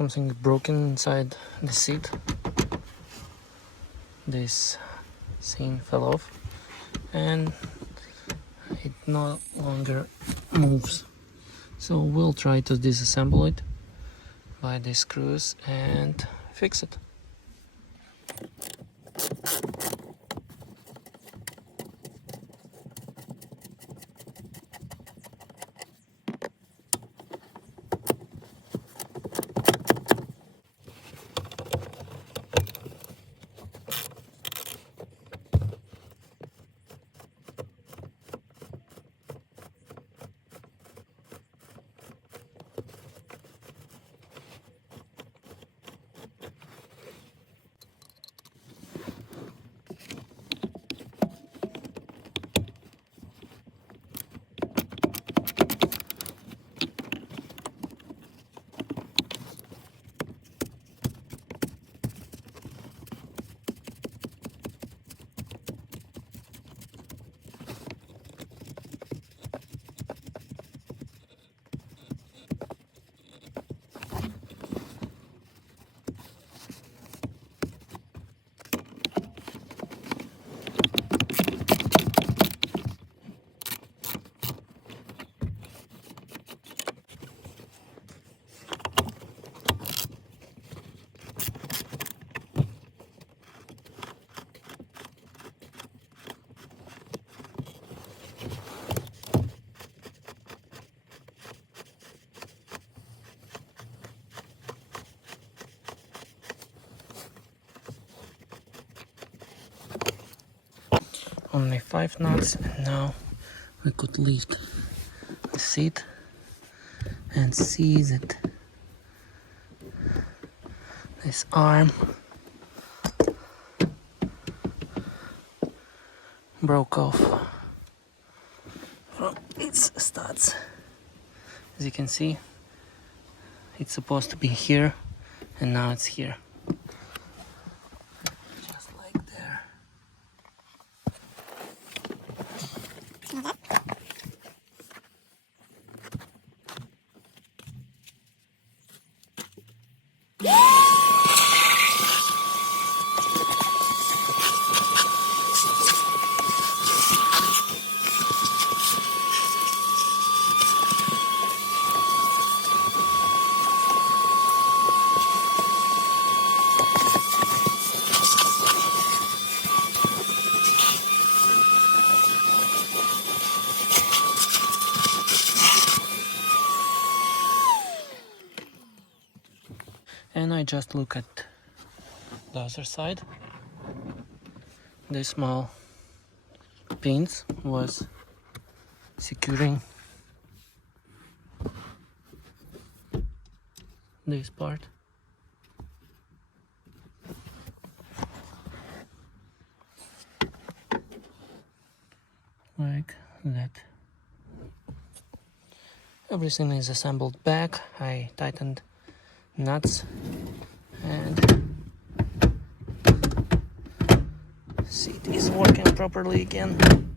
something broken inside the seat. This thing fell off and it no longer moves. So we'll try to disassemble it by the screws and fix it. Only 5 knots, and now we could lift the seat and see that this arm broke off from its studs. As you can see, it's supposed to be here and now it's here. Just like there. And I just look at the other side. The small pins was securing this part. Like that. Everything is assembled back. I tightened nuts and seat is working properly again.